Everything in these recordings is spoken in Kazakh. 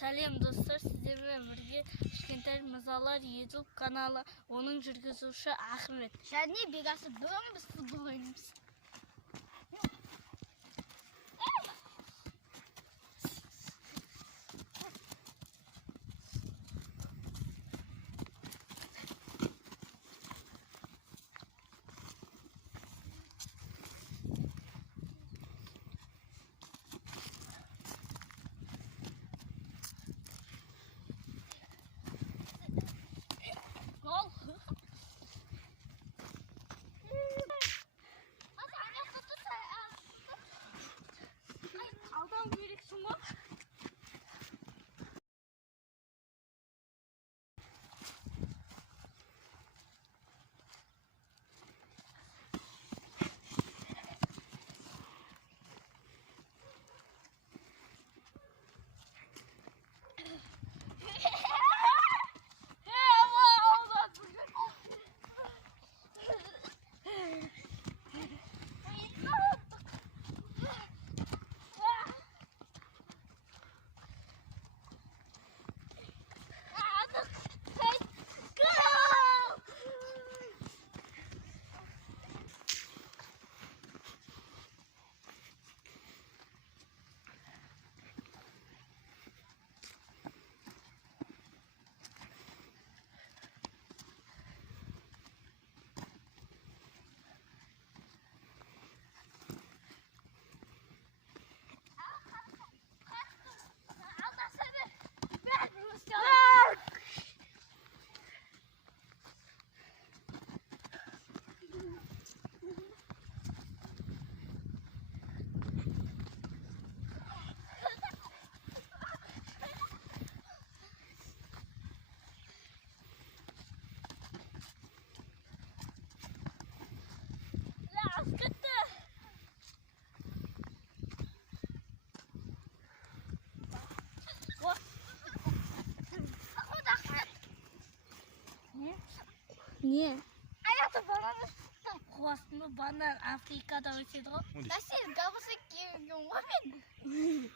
Сәлем достар, сіздермен бірге кішкентай мырзалар YouTube каналы, оның жүргізуші Ахмет. Және бегасы бүгін біз футбол ойнаймыз. Алдан керексің ғой? Не? Аяқты банан ұстап қуасыны банан Африкада өседі ғой. Сен габысы киген ғой мен.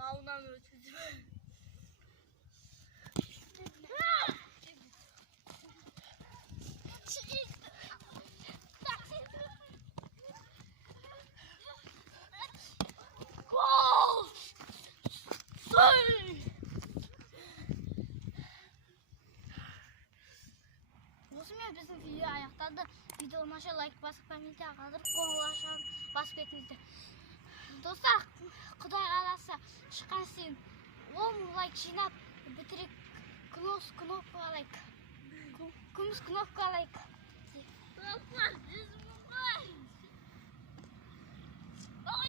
Ауынан өтеді. Гол! Осымен біздің видео аяқталды. Видеоға лайк басып, комментарий қалдырып, қоңырау басып кетіңіздер. Достар, Құдай қаласа шыққан сайын 10 лайк жинап бітірек. Күміс кнопка лайк.